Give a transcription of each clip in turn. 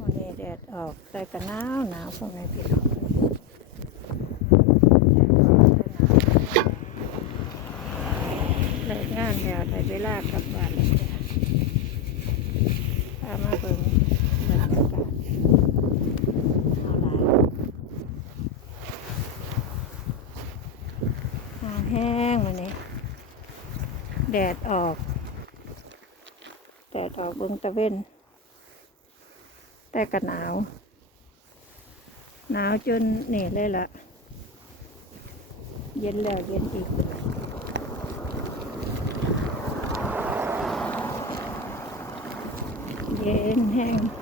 วันนี้แดดออกแต่ก็หนาวหนาวพวกนี้พี่น้องแดดออกแต่หนาวเลิกงานแล้วได้เวลากลับบ้านแล้วจ้ะพามาเบิ่งบรรยากาศเอาลายหาแห้งวันนี้ แดดออก แดดออกเบิ่งตะเว้น แต่ก็หนาว หนาวจนนี่เลยละเย็นแล้วเย็นอีกเย็นแห้ง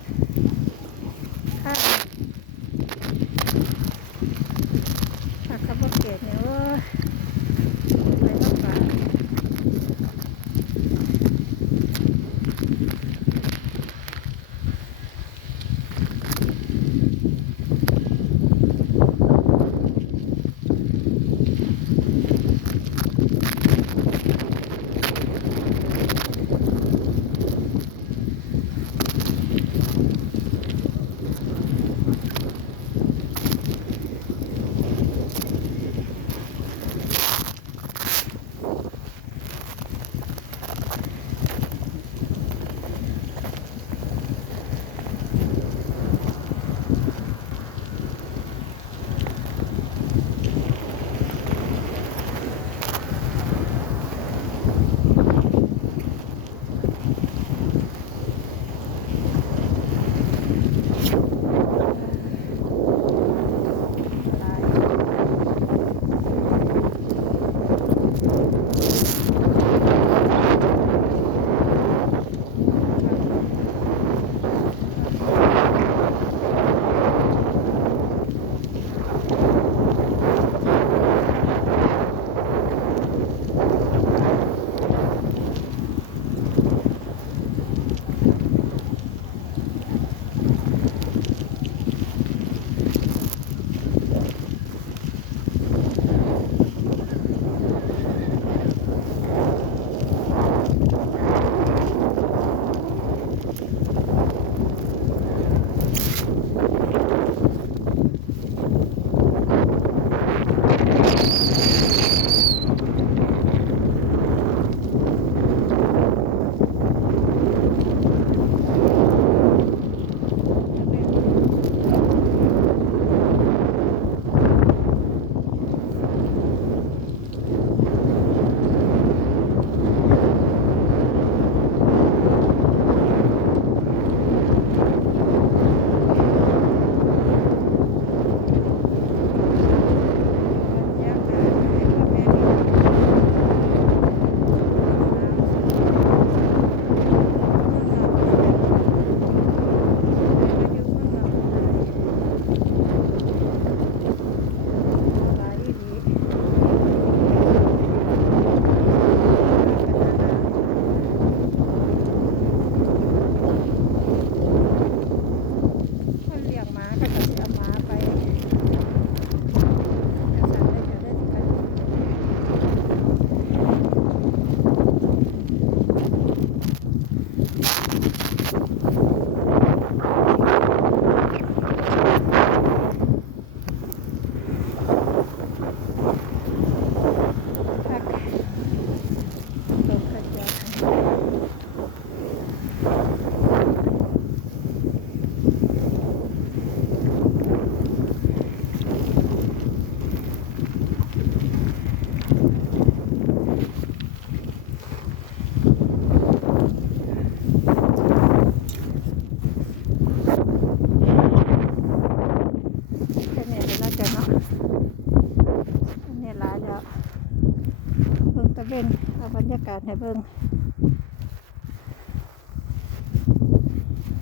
ากาศให้เบิ่ง